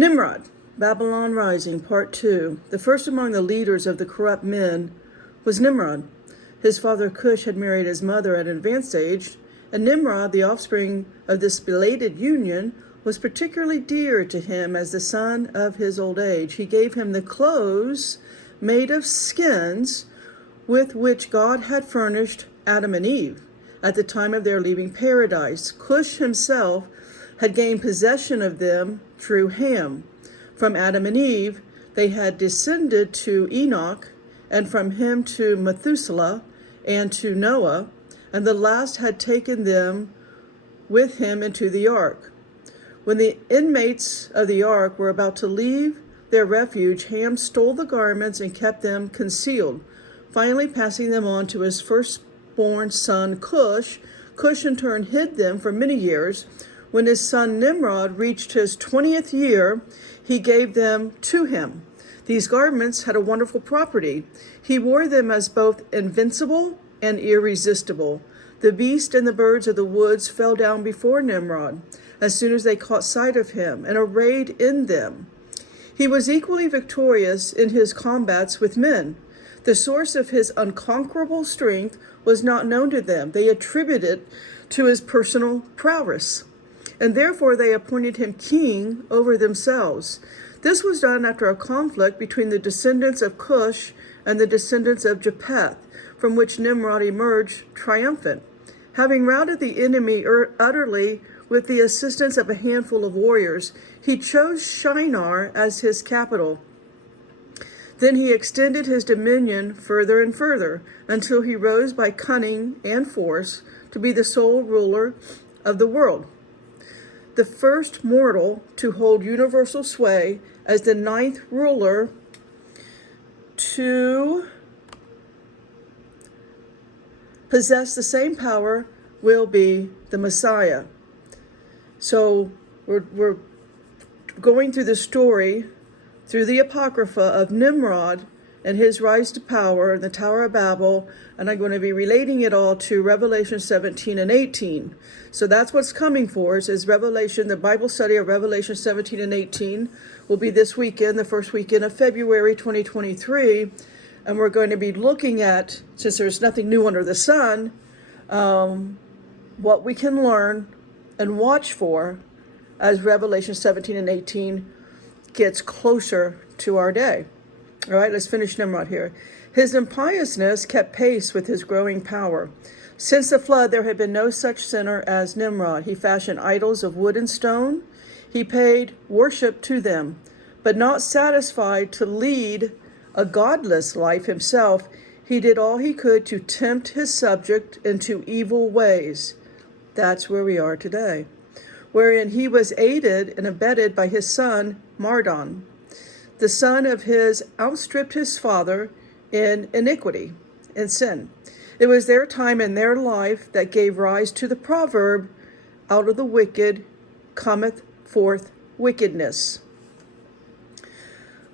Nimrod, Babylon Rising, Part 2. The first among the leaders of the corrupt men was Nimrod. His father Cush had married his mother at an advanced age, and Nimrod, the offspring of this belated union, was particularly dear to him as the son of his old age. He gave him the clothes made of skins with which God had furnished Adam and Eve at the time of their leaving paradise. Cush himself had gained possession of them through Ham. From Adam and Eve, they had descended to Enoch, and from him to Methuselah and to Noah, and the last had taken them with him into the ark. When the inmates of the ark were about to leave their refuge, Ham stole the garments and kept them concealed, finally passing them on to his firstborn son Cush. Cush in turn hid them for many years. When his son Nimrod reached his 20th year, he gave them to him. These garments had a wonderful property. He wore them as both invincible and irresistible. The beasts and the birds of the woods fell down before Nimrod as soon as they caught sight of him and arrayed in them. He was equally victorious in his combats with men. The source of his unconquerable strength was not known to them. They attributed it to his personal prowess, and therefore they appointed him king over themselves. This was done after a conflict between the descendants of Cush and the descendants of Japheth, from which Nimrod emerged triumphant. Having routed the enemy utterly with the assistance of a handful of warriors, he chose Shinar as his capital. Then he extended his dominion further and further, until he rose by cunning and force to be the sole ruler of the world, the first mortal to hold universal sway. As the ninth ruler to possess the same power will be the Messiah. So we're going through the story through the Apocrypha of Nimrod and his rise to power in the Tower of Babel, and I'm going to be relating it all to Revelation 17 and 18. So that's what's coming for us, is Revelation. The Bible study of Revelation 17 and 18 will be this weekend, the first weekend of February 2023, and we're going to be looking at, since there's nothing new under the sun, what we can learn and watch for as Revelation 17 and 18 gets closer to our day. All right, let's finish Nimrod here. His impiousness kept pace with his growing power. Since the flood, there had been no such sinner as Nimrod. He fashioned idols of wood and stone. He paid worship to them, but not satisfied to lead a godless life himself, he did all he could to tempt his subject into evil ways. That's where we are today, wherein he was aided and abetted by his son Mardon. The son of his outstripped his father in iniquity and sin. It was their time and their life that gave rise to the proverb, out of the wicked cometh forth wickedness.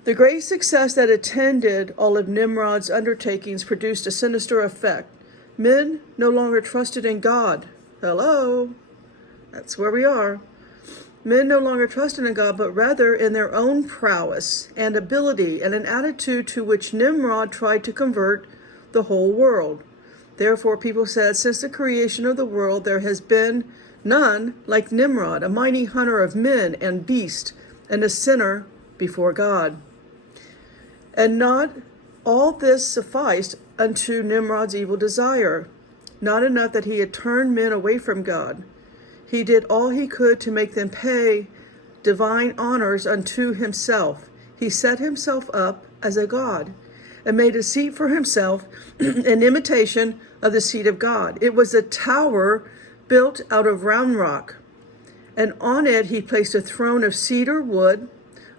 The great success that attended all of Nimrod's undertakings produced a sinister effect. Men no longer trusted in God. Hello, that's where we are. Men no longer trusted in God, but rather in their own prowess and ability, and an attitude to which Nimrod tried to convert the whole world. Therefore, people said, since the creation of the world, there has been none like Nimrod, a mighty hunter of men and beasts, and a sinner before God. And not all this sufficed unto Nimrod's evil desire. Not enough that he had turned men away from God. He did all he could to make them pay divine honors unto himself. He set himself up as a god and made a seat for himself in imitation of the seat of God. It was a tower built out of round rock, and on it he placed a throne of cedar wood,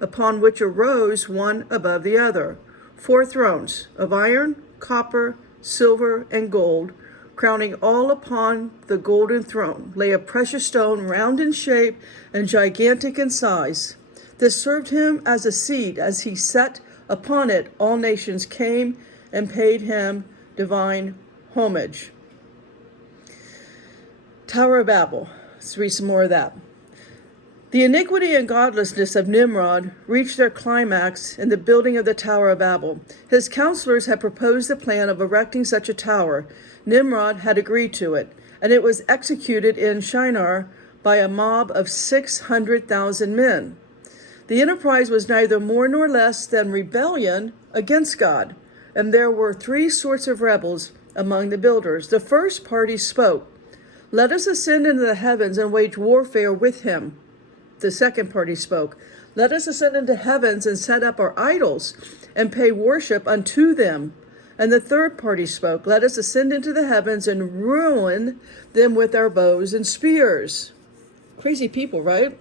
upon which arose one above the other. 4 thrones of iron, copper, silver, and gold. Crowning all upon the golden throne lay a precious stone, round in shape and gigantic in size. This served him as a seat. As he sat upon it, all nations came and paid him divine homage. Tower of Babel. Let's read some more of that. The iniquity and godlessness of Nimrod reached their climax in the building of the Tower of Babel. His counselors had proposed the plan of erecting such a tower. Nimrod had agreed to it, and it was executed in Shinar by a mob of 600,000 men. The enterprise was neither more nor less than rebellion against God, and there were three sorts of rebels among the builders. The first party spoke, "Let us ascend into the heavens and wage warfare with him." The second party spoke, "Let us ascend into heavens and set up our idols and pay worship unto them." And the third party spoke, "Let us ascend into the heavens and ruin them with our bows and spears." Crazy people, right?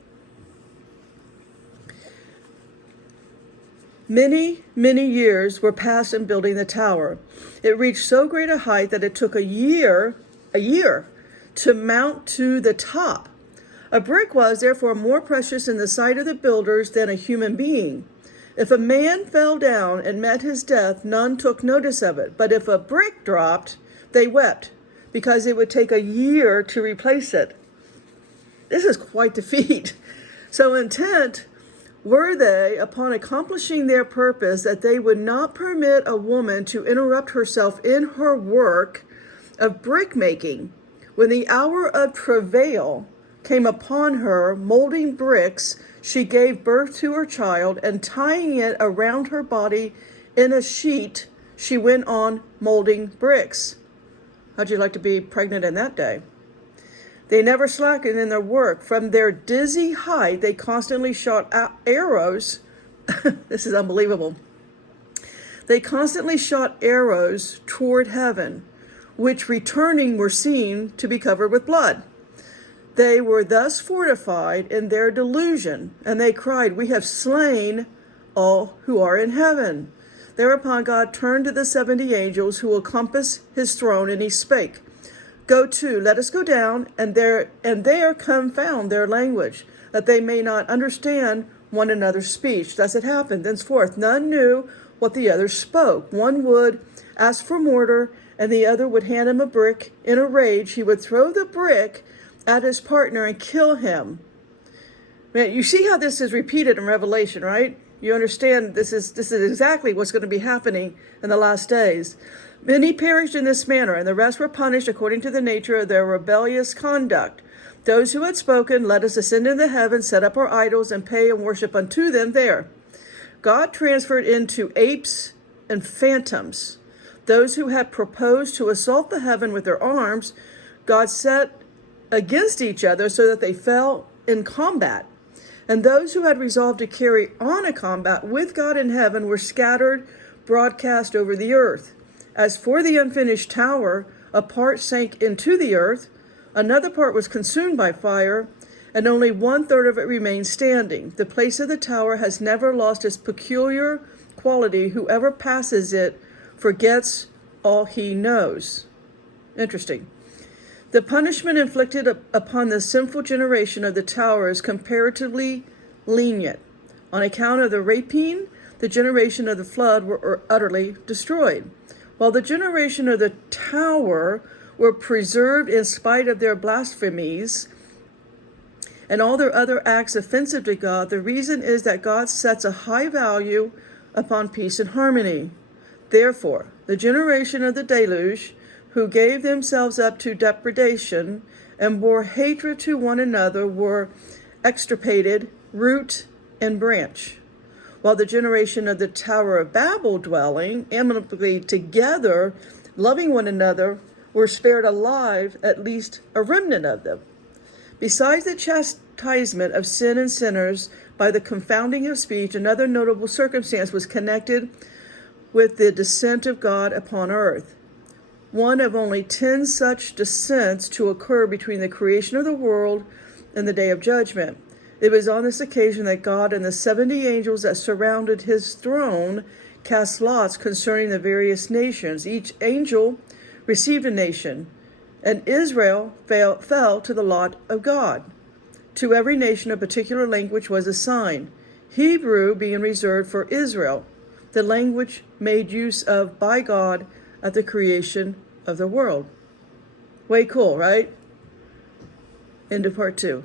Many, many years were passed in building the tower. It reached so great a height that it took a year to mount to the top. A brick was therefore more precious in the sight of the builders than a human being. If a man fell down and met his death, none took notice of it. But if a brick dropped, they wept, because it would take a year to replace it. This is quite the feat. So intent were they upon accomplishing their purpose that they would not permit a woman to interrupt herself in her work of brick making. When the hour of travail came upon her molding bricks, she gave birth to her child, and tying it around her body in a sheet, she went on molding bricks. How'd you like to be pregnant in that day? They never slackened in their work. From their dizzy height, they constantly shot arrows. This is unbelievable. They constantly shot arrows toward heaven, which returning were seen to be covered with blood. They were thus fortified in their delusion, and they cried, "We have slain all who are in heaven." Thereupon God turned to the 70 angels who will compass his throne, and he spake, "Go to, let us go down, and there confound their language, that they may not understand one another's speech." Thus it happened. Thenceforth none knew what the other spoke. One would ask for mortar, and the other would hand him a brick. In a rage, he would throw the brick at his partner and kill him. Man, you see how this is repeated in Revelation, right? You understand this is exactly what's going to be happening in the last days. Many perished in this manner, and the rest were punished according to the nature of their rebellious conduct. Those who had spoken, "Let us ascend into heaven, set up our idols, and pay and worship unto them," there God transferred into apes and phantoms. Those who had proposed to assault the heaven with their arms, God set against each other so that they fell in combat. And those who had resolved to carry on a combat with God in heaven were scattered broadcast over the earth. As for the unfinished tower, a part sank into the earth, another part was consumed by fire, and only 1/3 of it remained standing. The place of the tower has never lost its peculiar quality. Whoever passes it forgets all he knows. Interesting. The punishment inflicted upon the sinful generation of the tower is comparatively lenient. On account of the rapine, the generation of the flood were utterly destroyed, while the generation of the tower were preserved in spite of their blasphemies and all their other acts offensive to God. The reason is that God sets a high value upon peace and harmony. Therefore, the generation of the deluge, who gave themselves up to depredation and bore hatred to one another, were extirpated, root and branch. While the generation of the Tower of Babel, dwelling amicably together, loving one another, were spared alive, at least a remnant of them. Besides the chastisement of sin and sinners by the confounding of speech, another notable circumstance was connected with the descent of God upon earth. One of only 10 such descents to occur between the creation of the world and the day of judgment. It was on this occasion that God and the 70 angels that surrounded his throne cast lots concerning the various nations. Each angel received a nation, and Israel fell to the lot of God. To every nation a particular language was assigned, Hebrew being reserved for Israel, the language made use of by God at the creation of the world. Way cool, right? End of part 2.